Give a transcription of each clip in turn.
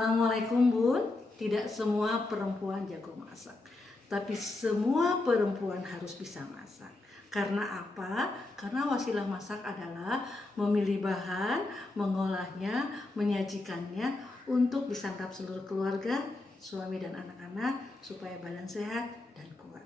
Assalamualaikum Bun. Tidak semua perempuan jago masak, tapi semua perempuan harus bisa masak. Karena apa? Karena wasilah masak adalah memilih bahan, mengolahnya, menyajikannya untuk disantap seluruh keluarga, suami dan anak-anak supaya badan sehat dan kuat.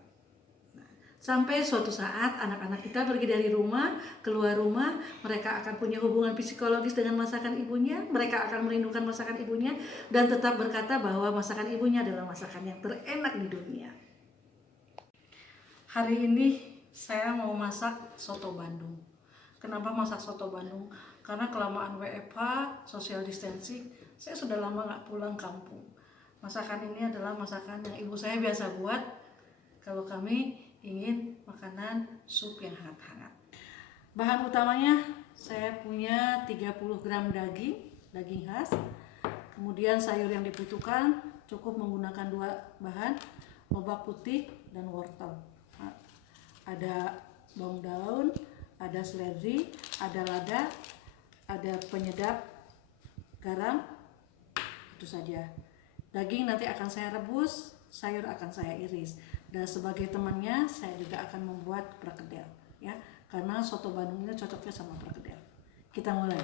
Sampai suatu saat anak-anak kita pergi dari rumah, keluar rumah, mereka akan punya hubungan psikologis dengan masakan ibunya, mereka akan merindukan masakan ibunya, dan tetap berkata bahwa masakan ibunya adalah masakan yang terenak di dunia. Hari ini saya mau masak soto Bandung. Kenapa masak soto Bandung? Karena kelamaan WFH, social distancing, saya sudah lama gak pulang kampung. Masakan ini adalah masakan yang ibu saya biasa buat kalau kami ingin makanan sup yang hangat-hangat. Bahan utamanya saya punya 30 gram daging khas. Kemudian sayur yang dibutuhkan cukup menggunakan 2 bahan, lobak putih dan wortel. Ada bawang daun, ada seledri, ada lada, ada penyedap, garam, itu saja. Daging nanti akan saya rebus, sayur akan saya iris. Dan sebagai temannya saya juga akan membuat perkedel, ya, karena soto Bandung ini cocoknya sama perkedel. Kita mulai.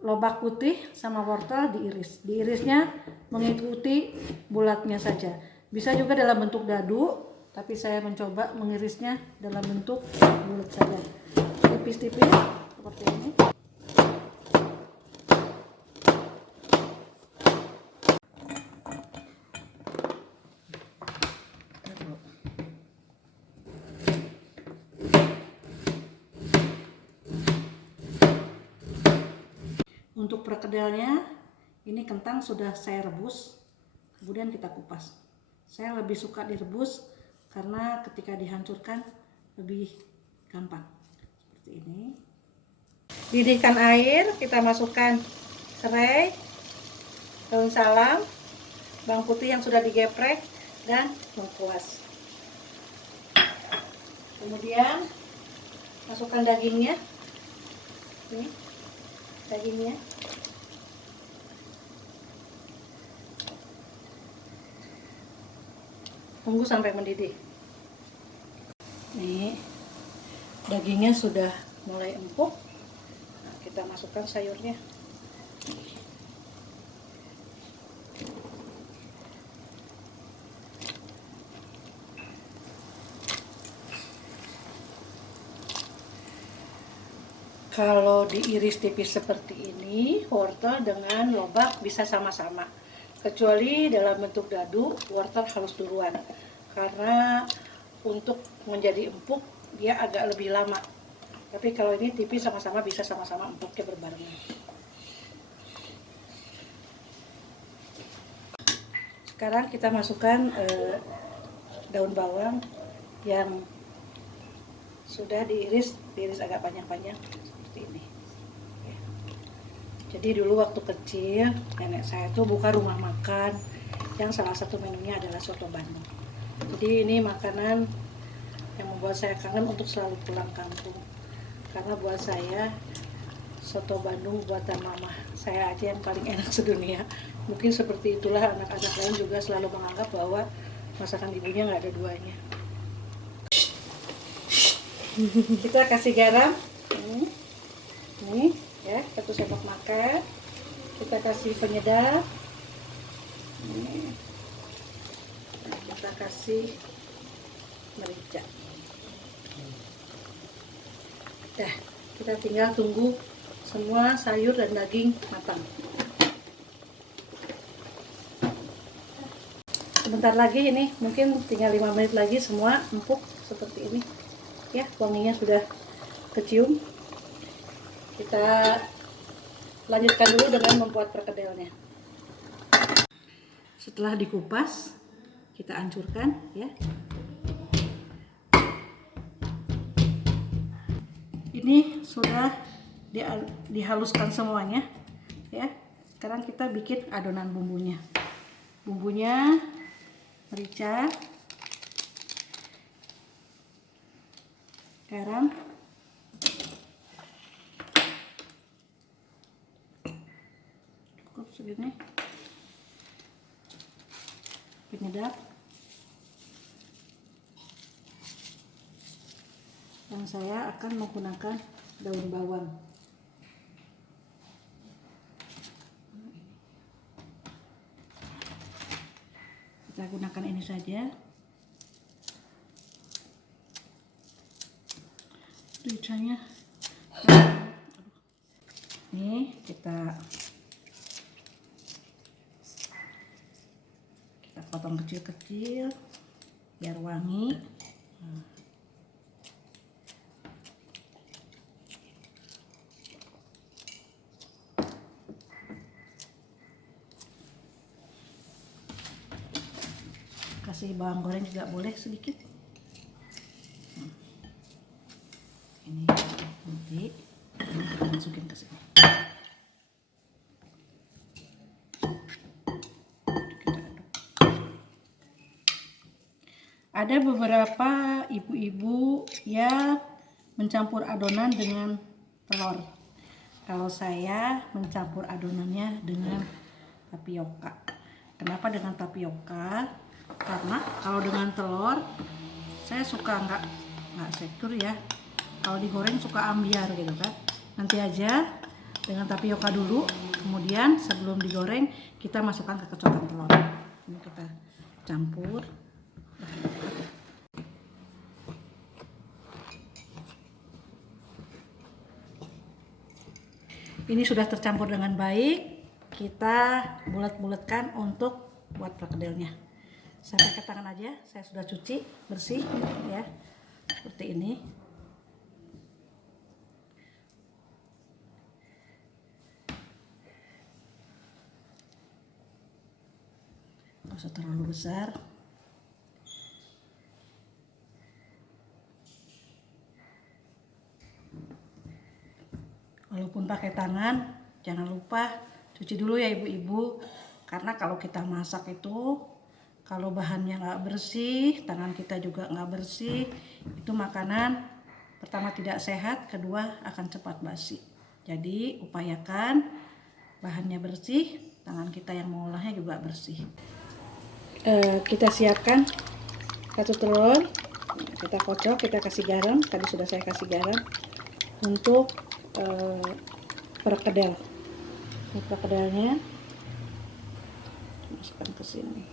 Lobak putih sama wortel diiris. Diirisnya mengikuti bulatnya saja. Bisa juga dalam bentuk dadu, tapi saya mencoba mengirisnya dalam bentuk bulat saja. Tipis-tipis seperti ini. Untuk perkedelnya, ini kentang sudah saya rebus, kemudian kita kupas. Saya lebih suka direbus karena ketika dihancurkan lebih gampang. Seperti ini. Didihkan air, kita masukkan serai, daun salam, bawang putih yang sudah digeprek, dan lengkuas. Kemudian masukkan dagingnya. Ini dagingnya. Tunggu sampai mendidih. Nih, dagingnya sudah mulai empuk. Nah, kita masukkan sayurnya. Kalau diiris tipis seperti ini, wortel dengan lobak bisa sama-sama. Kecuali dalam bentuk dadu, wortel harus duluan. Karena untuk menjadi empuk, dia agak lebih lama. Tapi kalau ini tipis sama-sama bisa sama-sama empuknya berbarengan. Sekarang kita masukkan daun bawang yang sudah diiris agak panjang-panjang seperti ini. Jadi dulu waktu kecil nenek saya tuh buka rumah makan yang salah satu menunya adalah soto Bandung. Jadi ini makanan yang membuat saya kangen untuk selalu pulang kampung. Karena buat saya soto Bandung buatan mama saya aja yang paling enak sedunia. Mungkin seperti itulah anak-anak lain juga selalu menganggap bahwa masakan ibunya nggak ada duanya. Kita kasih garam. Nih, ya, 1 sendok makan. Kita kasih penyedap. Nih. Nah, kita kasih merica. Dah, kita tinggal tunggu semua sayur dan daging matang. Sebentar lagi ini, mungkin tinggal 5 menit lagi semua empuk seperti ini. Ya, wanginya sudah kecium. Kita lanjutkan dulu dengan membuat perkedelnya. Setelah dikupas, kita hancurkan, ya. Ini sudah dihaluskan semuanya, ya. Sekarang kita bikin adonan bumbunya. Bumbunya merica, garam, cukup segini penyedap. Yang saya akan menggunakan daun bawang. Kita gunakan ini saja. Ricanya. Ini kita potong kecil-kecil biar wangi. Kasih bawang goreng juga boleh sedikit. Ini nanti kita masukin ke sini. Ada beberapa ibu-ibu yang mencampur adonan dengan telur. Kalau saya mencampur adonannya dengan tapioka. Kenapa dengan tapioka? Karena kalau dengan telur saya suka nggak secure ya. Kalau digoreng suka ambiar gitu kan. Nanti aja dengan tapioka dulu, kemudian sebelum digoreng kita masukkan ke kecokan telur. Ini kita campur. Ini sudah tercampur dengan baik. Kita bulat-bulatkan untuk buat perkedelnya. Saya pakai tangan aja, saya sudah cuci bersih ya. Seperti ini. Nggak usah terlalu besar. Walaupun pakai tangan, jangan lupa cuci dulu ya ibu-ibu. Karena kalau kita masak itu, kalau bahannya nggak bersih, tangan kita juga nggak bersih, itu makanan pertama tidak sehat, kedua akan cepat basi. Jadi upayakan bahannya bersih, tangan kita yang mengolahnya juga bersih. Kita siapkan satu telur, kita kocok, kita kasih garam. Tadi sudah saya kasih garam untuk perkedel. Ini perkedelnya masukkan ke sini.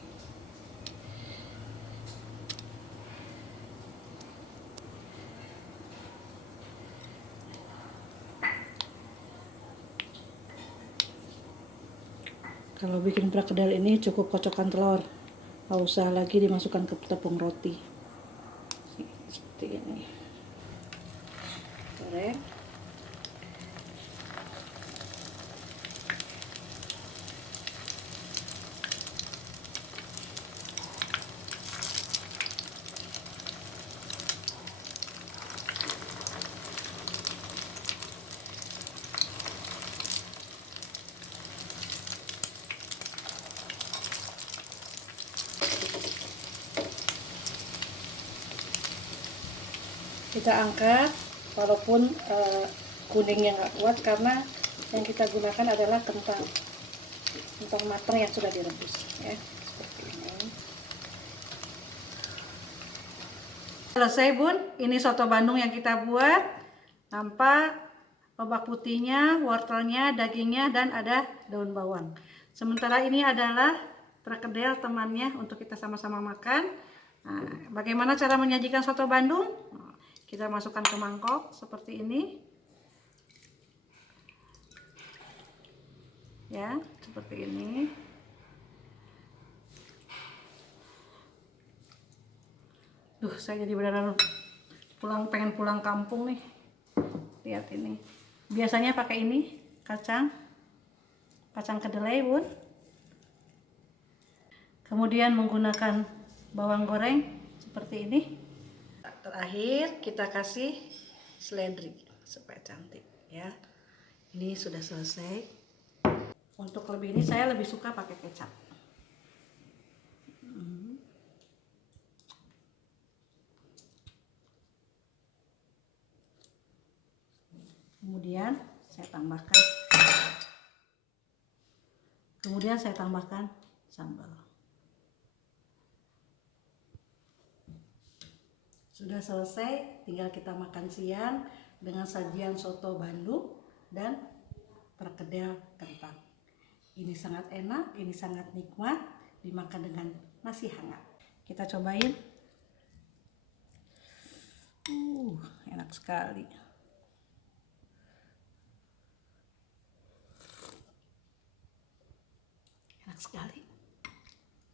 Kalau bikin perkedel ini cukup kocokan telur, nggak usah lagi dimasukkan ke tepung roti. Seperti ini. Goreng. Kita angkat walaupun kuningnya nggak kuat karena yang kita gunakan adalah kentang matang yang sudah direbus ya. Seperti ini. Selesai bun, ini soto Bandung yang kita buat. Nampak lobak putihnya, wortelnya, dagingnya, dan ada daun bawang. Sementara ini adalah perkedel temannya untuk kita sama-sama makan. Nah, bagaimana cara menyajikan soto Bandung? Kita masukkan ke mangkok seperti ini. Ya, seperti ini. Duh, saya jadi beneran pengen pulang kampung nih. Lihat ini. Biasanya pakai ini, kacang kedelai, bun. Kemudian menggunakan bawang goreng seperti ini. Terakhir kita kasih seledri supaya cantik ya. Ini sudah selesai. Untuk lebih ini saya lebih suka pakai kecap. Kemudian saya tambahkan Kemudian saya tambahkan sambal. Sudah selesai, tinggal kita makan siang dengan sajian soto Bandung dan perkedel kentang. Ini sangat enak, ini sangat nikmat dimakan dengan nasi hangat. Kita cobain. Enak sekali. Enak sekali.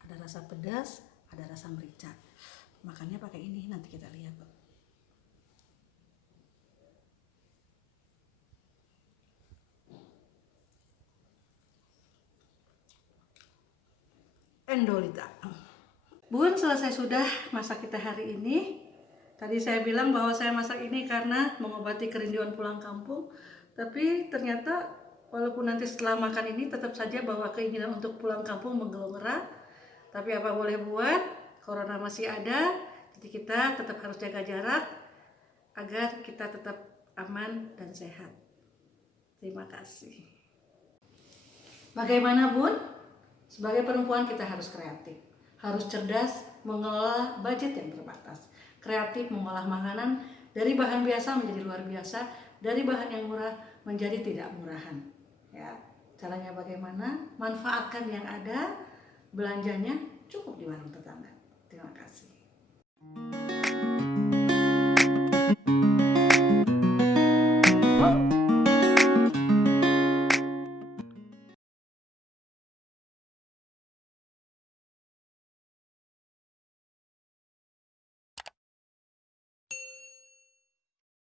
Ada rasa pedas, ada rasa merica. Makannya pakai ini, nanti kita lihat. Endolita. Bun, selesai sudah masak kita hari ini. Tadi saya bilang bahwa saya masak ini karena mengobati kerinduan pulang kampung. Tapi ternyata walaupun nanti setelah makan ini tetap saja bahwa keinginan untuk pulang kampung menggelora. Tapi apa boleh buat, corona masih ada. Jadi kita tetap harus jaga jarak agar kita tetap aman dan sehat. Terima kasih. Bagaimana Bun? Sebagai perempuan kita harus kreatif, harus cerdas mengelola budget yang terbatas, kreatif mengolah makanan dari bahan biasa menjadi luar biasa, dari bahan yang murah menjadi tidak murahan. Ya, caranya bagaimana? Manfaatkan yang ada, belanjanya cukup di warung tetangga. Terima kasih.